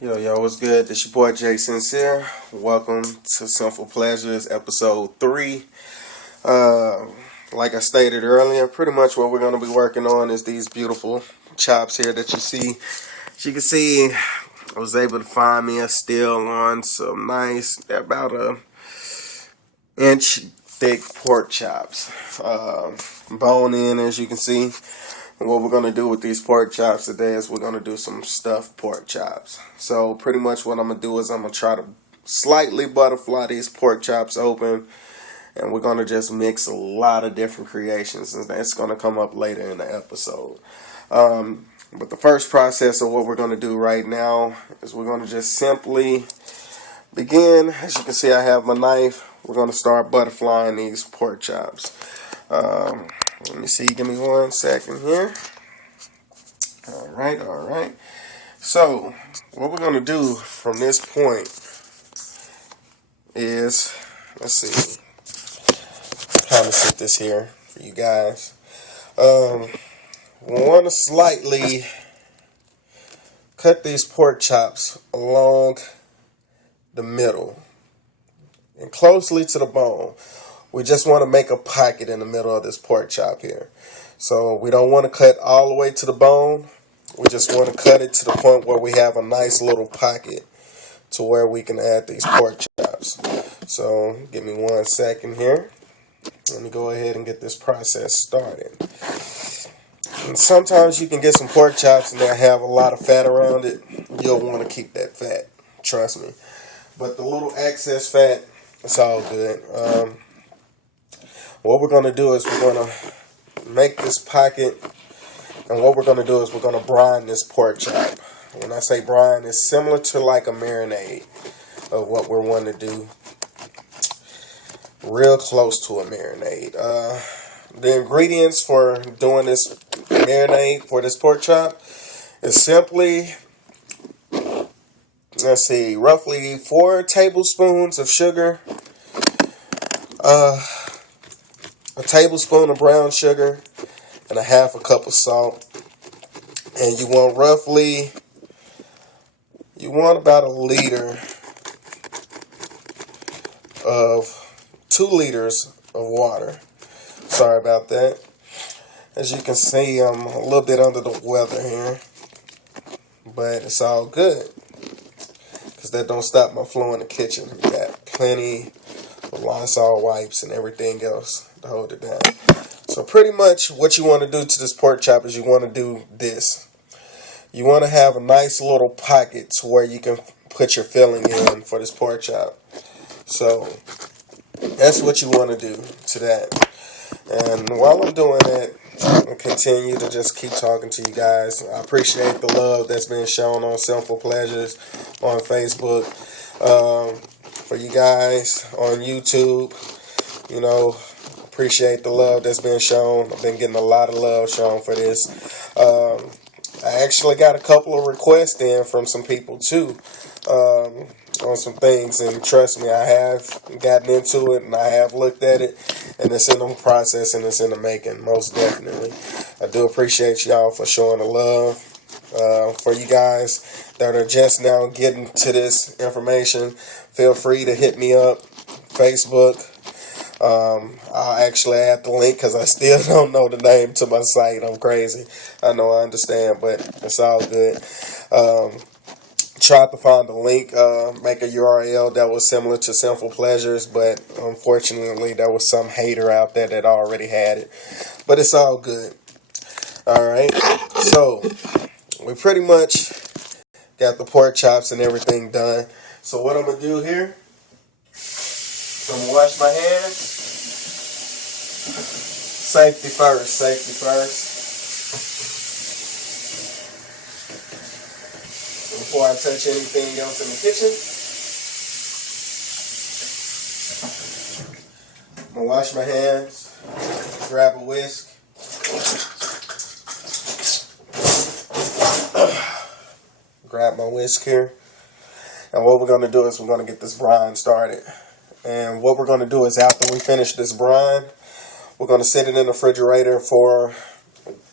Yo, what's good? This your boy Jay Sincere. Welcome to Synful Pleasures Ep.3. Like I stated earlier, pretty much what we're going to be working on is these beautiful chops here that you see. As you can see, I was able to find me a steel on some nice, about a inch thick pork chops. Bone in, as you can see. And what we're going to do with these pork chops today is we're going to do some stuffed pork chops. So pretty much what I'm going to do is I'm going to try to slightly butterfly these pork chops open. And we're going to just mix a lot of different creations. And that's going to come up later in the episode. But the first process of what we're going to do right now is we're going to just simply begin. As you can see, I have my knife. We're going to start butterflying these pork chops. Let me see. Give me 1 second here. All right. So, what we're going to do from this point is, let's see. Kind of sit this here for you guys. We want to slightly cut these pork chops along the middle and closely to the bone. We just want to make a pocket in the middle of this pork chop here. So we don't want to cut all the way to the bone. We just want to cut it to the point where we have a nice little pocket to where we can add these pork chops. So give me 1 second here. Let me go ahead and get this process started. And sometimes you can get some pork chops and they have a lot of fat around it. You'll want to keep that fat. Trust me. But the little excess fat, it's all good. What we're going to do is we're going to make this pocket, and what we're going to do is we're going to brine this pork chop. When I say brine, it's similar to like a marinade of what we're wanting to do. Real close to a marinade. The ingredients for doing this marinade for this pork chop is simply, let's see, roughly 4 tablespoons of sugar, a tablespoon of brown sugar, and a half a cup of salt. And you want about a liter of 2 liters of water. Sorry about that. As you can see, I'm a little bit under the weather here, but it's all good because that don't stop my flow in the kitchen. We got plenty of Lysol wipes and everything else to hold it down. So pretty much what you want to do to this pork chop is you want to do this. You want to have a nice little pocket to where you can put your filling in for this pork chop. So that's what you want to do to that. And while I'm doing that, I'll continue to just keep talking to you guys. I appreciate the love that's been shown on Synful Pleasures on Facebook. For you guys on YouTube, appreciate the love that's been shown. I've been getting a lot of love shown for this. I actually got a couple of requests in from some people too on some things, and trust me, I have gotten into it and I have looked at it, and it's in the process and it's in the making, most definitely. I do appreciate y'all for showing the love. For you guys that are just now getting to this information, feel free to hit me up, Facebook. I'll actually add the link because I still don't know the name to my site. I'm crazy. I know, I understand, but it's all good. Tried to find a link, make a URL that was similar to Synful Pleasures, but unfortunately there was some hater out there that already had it. But it's all good. Alright, so we pretty much got the pork chops and everything done. So what I'm going to do here, so I'm going to wash my hands. Safety first. Before I touch anything else in the kitchen, I'm going to wash my hands, grab a whisk, grab my whisk here, and what we're going to do is we're going to get this brine started. And what we're going to do is after we finish this brine, we're going to set it in the refrigerator for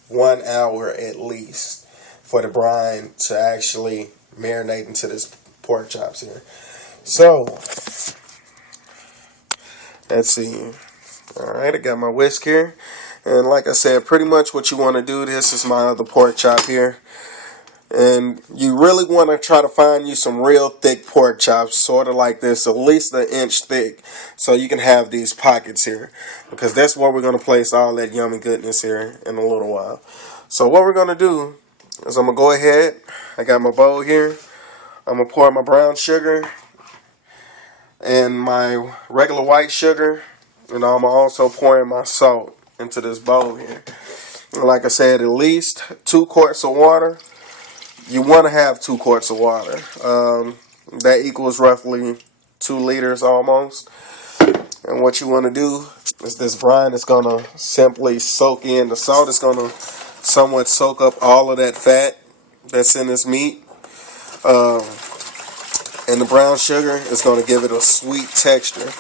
1 hour at least for the brine to actually marinate into this pork chops here. So, let's see. Alright, I got my whisk here. And like I said, pretty much what you want to do, this is my other pork chop here. And you really want to try to find you some real thick pork chops, sort of like this, at least an inch thick, so you can have these pockets here, because that's where we're going to place all that yummy goodness here in a little while. So what we're going to do is I'm going to go ahead, I got my bowl here, I'm going to pour my brown sugar and my regular white sugar, and I'm also pouring my salt into this bowl here. And like I said, at least 2 quarts of water. You want to have 2 quarts of water. That equals roughly 2 liters almost. And what you want to do is this brine is going to simply soak in. The salt is going to somewhat soak up all of that fat that's in this meat. And the brown sugar is going to give it a sweet texture.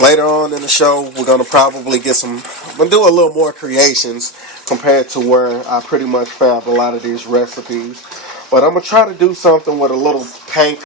Later on in the show, we're going to probably get I'm going to do a little more creations compared to where I pretty much found a lot of these recipes. But I'm going to try to do something with a little panko